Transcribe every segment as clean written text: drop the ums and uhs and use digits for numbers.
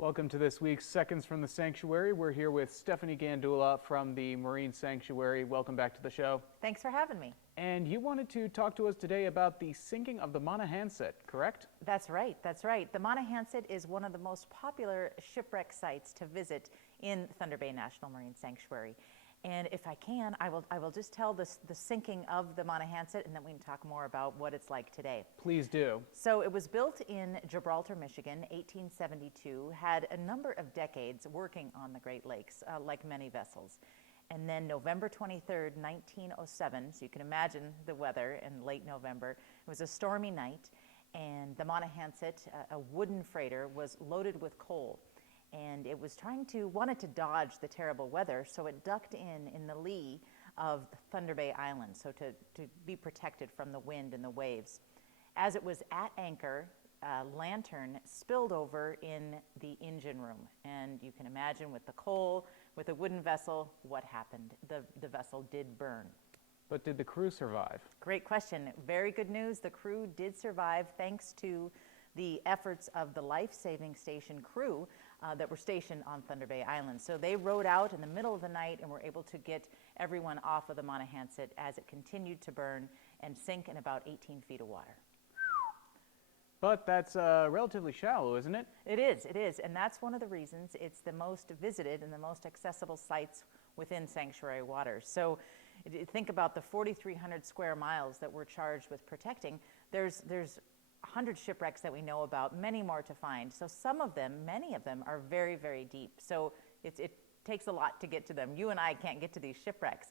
Welcome to this week's Seconds from the Sanctuary. We're here with Stephanie Gandulla from the Marine Sanctuary. Welcome back to the show. Thanks for having me. And you wanted to talk to us today about the sinking of the Monohansett, correct? That's right, that's right. The Monohansett is one of the most popular shipwreck sites to visit in Thunder Bay National Marine Sanctuary. And if I can, I will just tell the sinking of the Monohansett, and then we can talk more about what it's like today. Please do. So it was built in Gibraltar, Michigan, 1872, had a number of decades working on the Great Lakes, like many vessels. And then November 23rd, 1907, so you can imagine the weather in late November, it was a stormy night, and the Monohansett, a wooden freighter, was loaded with coal. And it was wanted to dodge the terrible weather, so it ducked in the lee of Thunder Bay Island, so to be protected from the wind and the waves. As it was at anchor, a lantern spilled over in the engine room. And you can imagine with the coal, with a wooden vessel, what happened. The vessel did burn. But did the crew survive? Great question. Very good news. The crew did survive thanks to the efforts of the life-saving station crew that were stationed on Thunder Bay Island. So they rowed out in the middle of the night and were able to get everyone off of the Monohansett as it continued to burn and sink in about 18 feet of water. But that's relatively shallow, isn't it? It is, and that's one of the reasons it's the most visited and the most accessible sites within sanctuary waters. So think about the 4,300 square miles that we're charged with protecting. There's 100 shipwrecks that we know about, many more to find. So many of them are very, very deep. So it takes a lot to get to them. You and I can't get to these shipwrecks.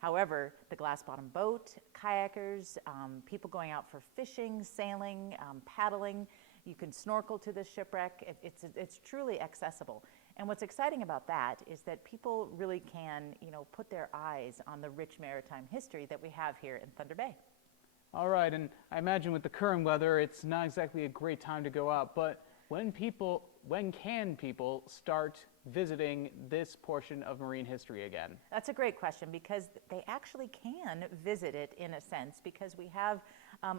However, the glass-bottom boat, kayakers, people going out for fishing, sailing, paddling, you can snorkel to this shipwreck. It's truly accessible. And what's exciting about that is that people really can, put their eyes on the rich maritime history that we have here in Thunder Bay. All right, and I imagine with the current weather, it's not exactly a great time to go out, but when can people start visiting this portion of marine history again? That's a great question, because they actually can visit it in a sense, because we have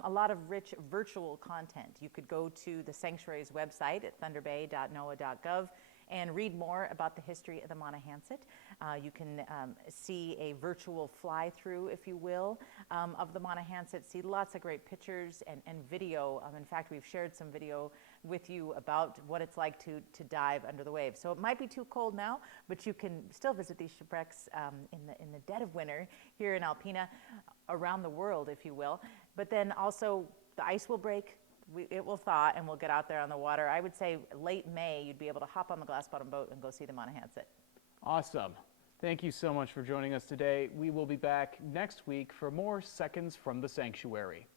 a lot of rich virtual content. You could go to the sanctuary's website at thunderbay.noaa.gov and read more about the history of the Monohansett. You can see a virtual fly-through, if you will, of the Monohansett, see lots of great pictures and video. In fact, we've shared some video with you about what it's like to dive under the waves. So it might be too cold now, but you can still visit these shipwrecks in the dead of winter here in ALPENA, around the world, if you will. But then also the ice will break. It will thaw and we'll get out there on the water. I would say late May, you'd be able to hop on the glass-bottom boat and go see the Monohansett. Awesome. Thank you so much for joining us today. We will be back next week for more Seconds from the Sanctuary.